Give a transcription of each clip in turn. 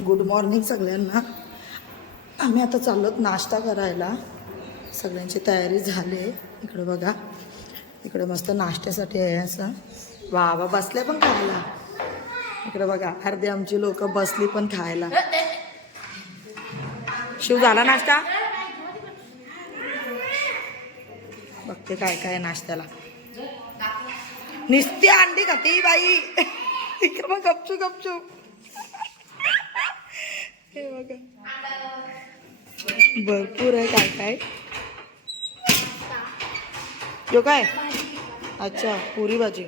Good morning सगळ्यांना. आम्ही आता चाललोत नाश्ता करायला. सगळ्यांची तयारी झाली आहे. इकडं बघा. इकडं मस्त नाश्त्यासाठी आहे असं. वा वा बसले पण खायला. इकडं बघा अर्धी आमची लोक बसली पण खायला. शिव झाला नाश्ता? बघते काय काय नाश्त्याला. निस्ती अंडी खाते बाई. इकडं मग गपचू गपचू हे बघा. भरपूर आहे काय काय. यो काय? अच्छा पुरी भाजी.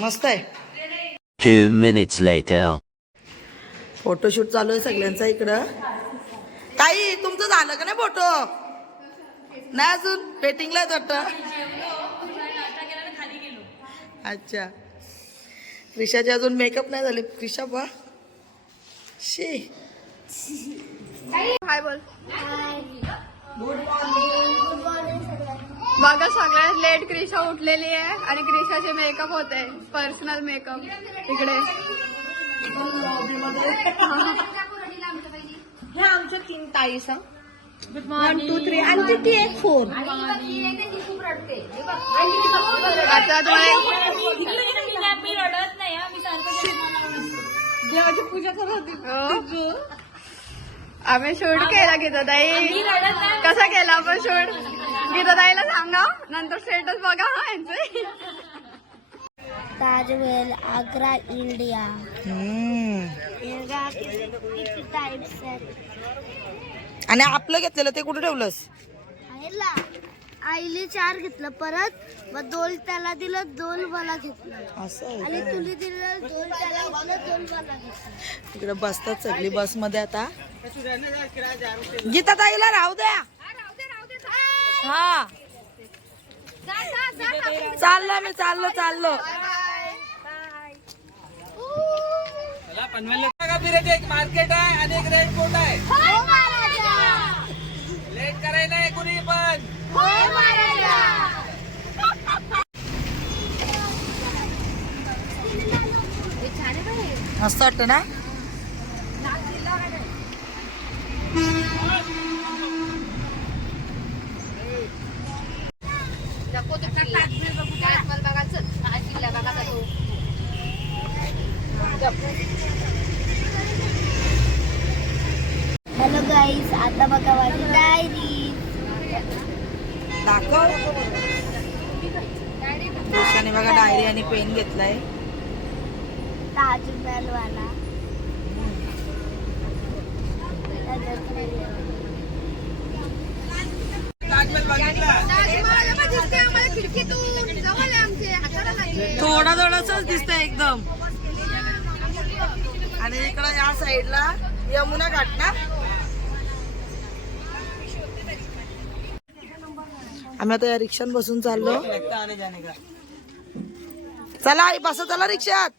मस्त आहे. Two minutes later. फोटोशूट चालू आहे सगळ्यांचा इकडं. ताई तुमचं झालं का नाही फोटो नाही अजून? पेटिंगला वाटत. अच्छा. क्रिशाचे अजून मेकअप नाही झाले. क्रिशा बा शी. हाय बोल. गुड मॉर्निंग बघा सगळ्यात लेट क्रिशा उठलेली आहे आणि क्रिशाचे मेकअप होते. पर्सनल मेकअप इकडे. हे आमच्या तीन ताई सांग. वन टू थ्री आणि ती ती एक फोर आता तुम्हाला देवाची पूजा करत होती. हो. आम्ही शूट केला गीताताई. कसा केला आपण शूट गीताताईला सांगा नंतर स्टेटस बघा हा यांचे. ताजमहल आग्रा इंडिया. आणि आपलं घेतलेलं ते कुठे ठेवलंस? आईने चार घेतलं परत मग दोन त्याला दिलं दोन मला घेतलं. असं आणि? तुला दिलं दोन त्याला घेतलं दोन मला घेतलं. इकडे बसतात सगळी बसमध्ये आता. गीता ताईला राहू द्या. हा. चाललो मी चाललो चाललो. पनवेल एक मार्केट आहे आणि एक रेनकोट आहे. लेट करायला आहे कुणी पण. मस्त वाटतं ना? हॅलो गाईस आता बघा माझी डायरी दाखव. दिवसाने बघा डायरी आणि पेन घेतलाय. ताजमहल वाला ताजमहल बघितला थोडा थोडाच दिसतंय एकदम. आणि इकडं या साईडला यमुना घाट ना? आम्ही आता या रिक्षात बसून चाललो. चला आई बस चला रिक्षात.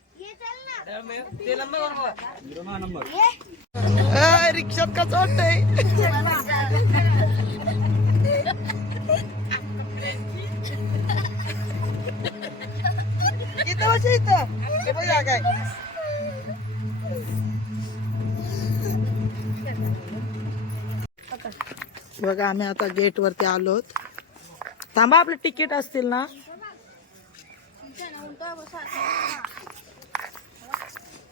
रिक्षात कसं वाटतंय इथं बस इथं. या काय. बघा आम्ही आता गेट वरती आलोत. थांबा आपले तिकीट असतील ना.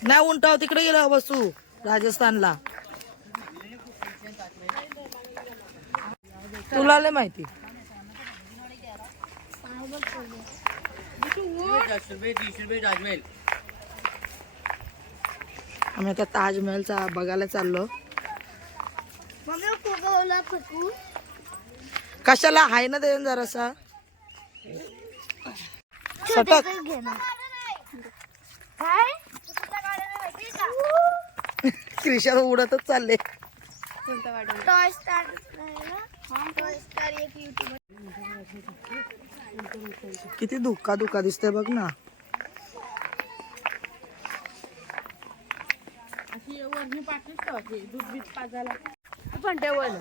नाही उंटाव तिकडे गेलो बसू राजस्थानला. तुला लय माहिती. आम्ही आता ताजमहलचा बघायला चाललो. मम्मी कशाला हाय ना देऊन जरासा? सटक घेणार काय क्रिशा उडतच चालले. किती धुक्का धुक्का दिसतंय बघ ना. पण ठेवलं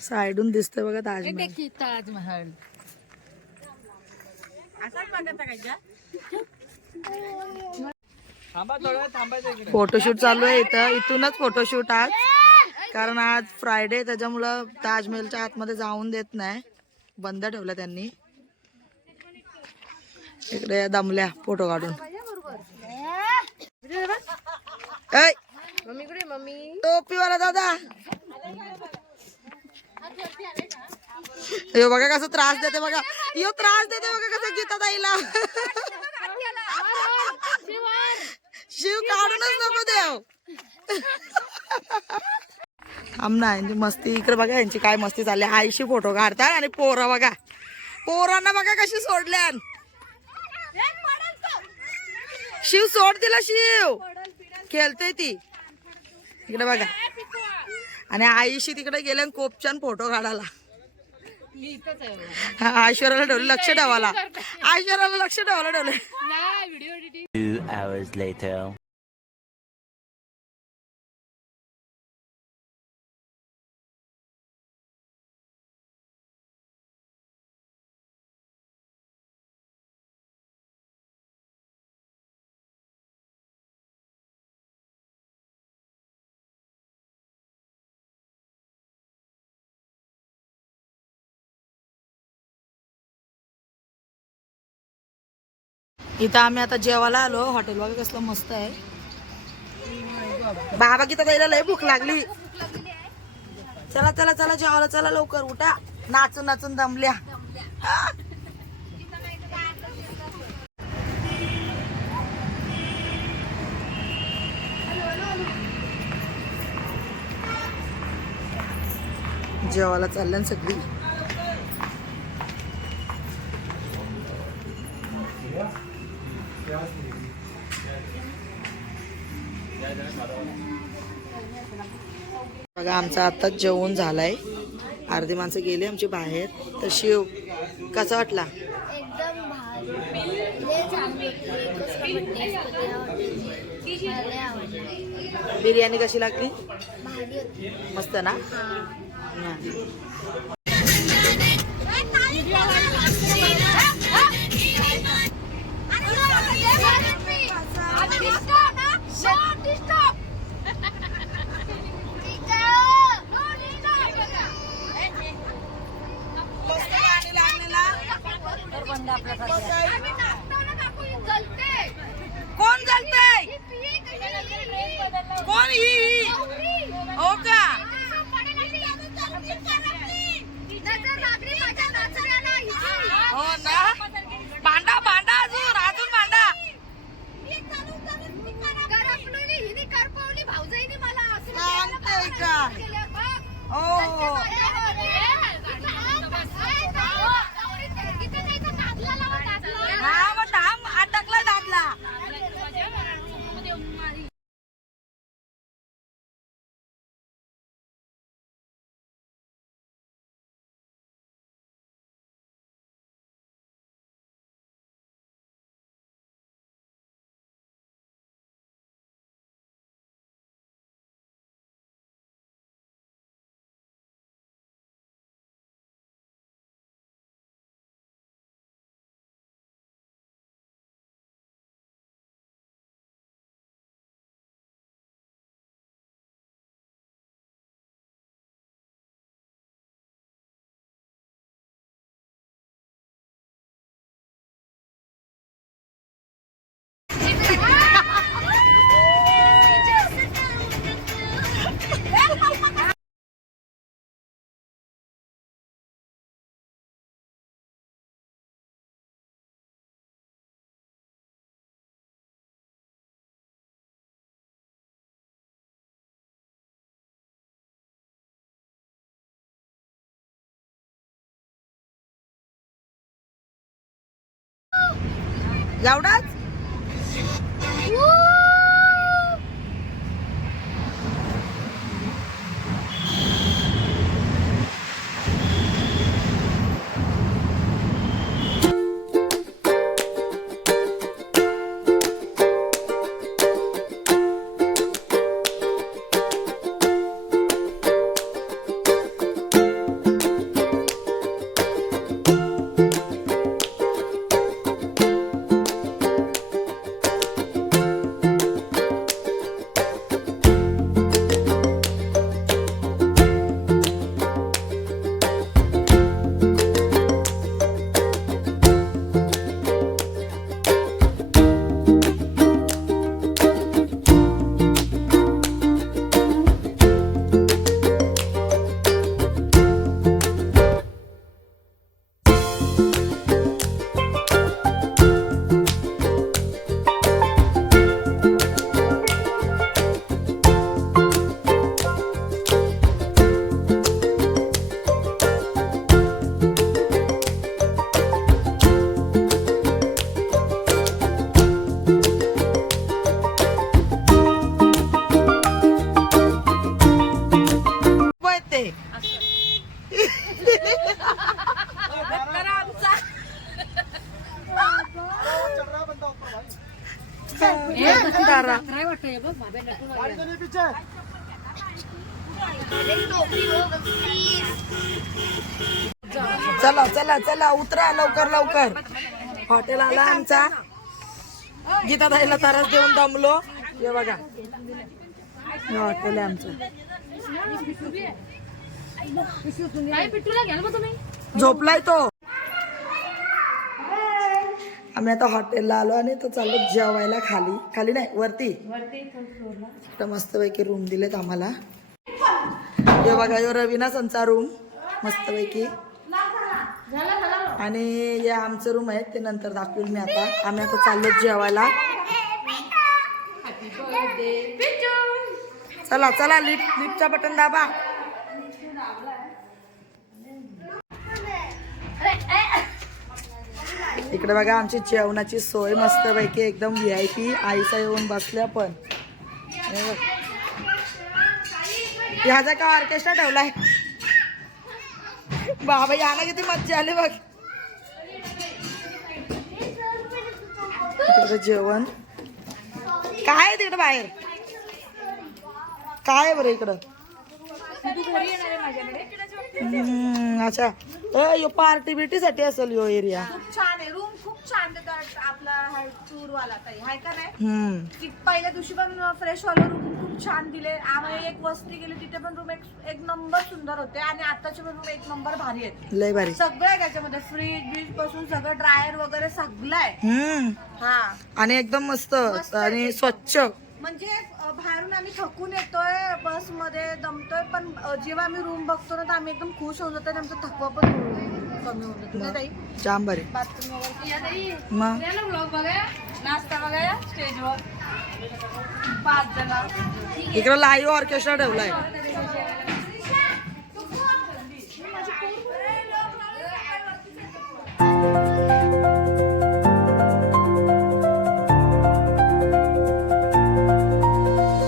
साईडून दिसतंय बघा ताजमहल. ताजमहल. फोटोशूट चालू आहे इथं. इथूनच फोटोशूट आज. कारण आज फ्रायडे त्याच्यामुळं ताजमहलच्या आतमध्ये जाऊन देत नाही. बंद ठेवलं त्यांनी. इकडे दमल्या फोटो काढून. ऐ, टोपीवाला दादा. यो बघा कसं त्रास देते बघा. यो त्रास देते बघा कसं गीता ताईला. शिव काढूनच नको देव. आमना यांची मस्ती. इकडे बघा यांची काय मस्ती चालली आईशी फोटो काढतात आणि पोरं बघा. पोरांना बघा कशी सोडल्यान. शिव सोड दिला शिव. खेळते ती. इकडे बघा. आणि आईशी तिकडे गेले आणि कोपच्यान फोटो काढायला. ऐश्वर्याला ठेवलं लक्ष ठेवायला. ऐश्वर्याला लक्ष ठेवायला ठेवलं इथं आम्ही आता जेवायला आलो. हॉटेल वगैरे कसलं मस्त आहे. बाबा की तर लय भूक लागली. चला चला चला जेवायला चला लवकर. उठा. नाचून नाचून दमल्या. जेवायला चालल्या ना सगळी. बघा आमचा आताच जेवण झालाय. अर्धी माणसं गेली आमची बाहेर. तर शिव कसा वाटला? बिर्याणी कशी लागली? मस्त ना हा. कोण चालतंय कोण ही ही? हो का हो ना भांडा भांडा अजून अजून भांडा सांगतोय का हो एवढाच चला चला उतरा लवकर लवकर. हॉटेल आला आमचा. गीता ताईला तारास देऊन दमलो. हे बघा. हॉटेल आहे आमचं. झोपलाय तो. आम्ही आता हॉटेलला आलो आणि तो चाललो जेवायला खाली. खाली नाही वरती. तर मस्तपैकी रूम दिलेत आम्हाला. हे बघा यो संचा रूम मस्तपैकी. आणि हे आमचं रूम आहे ते नंतर दाखवेल मी आता. आम्ही आता चाललो जेवायला. चला चला लिफ्ट लिफ्टचा बटन दाबा. इकडे बघा आमची जेवणाची सोय मस्तपैकी एकदम व्ही आय पी आईचा येऊन बसल्या पण. ह्याचा का ऑर्केस्ट्रा ठेवलाय? बाबा याला किती मज्जा आली बघ. तिकडे जेवण. काय आहे तिकडे बाहेर? काय आहे बरं इकडं? अच्छा. यो पार्टी बिटीसाठी असेल यो एरिया. छान आहे. रूम आपला टूर वाला ताई हाय का नाही? हम्म. की पहिल्या दिवशी पण फ्रेश वाला रूम खूप छान दिले. आम्हाला एक वस्ती गेली तिथे पण रूम एक एक नंबर सुंदर होते आणि आताचे पण रूम एक नंबर भारी आहेत लय भारी. सगळं आहे त्याच्यामध्ये फ्रीज बीजपासून सगळं ड्रायर वगैरे सगळं आहे. हम्म. हा. आणि एकदम मस्त मस्त आहे. आणि स्वच्छ. म्हणजे बाहेरून आम्ही थकून येतोय बसमध्ये दमतोय पण जेव्हा आम्ही रूम बघतो ना तर आम्ही एकदम खुश होऊन जातो आणि आमचा थकवा पण कमी होऊन जातो ना ताई? जाम भारी बाथरूम वगैरे मग? ब्लॉग बघा नाश्ता बघा स्टेजवर पाच जण. इकडे लाईव्ह ऑर्केस्ट्रा ठेवलाय.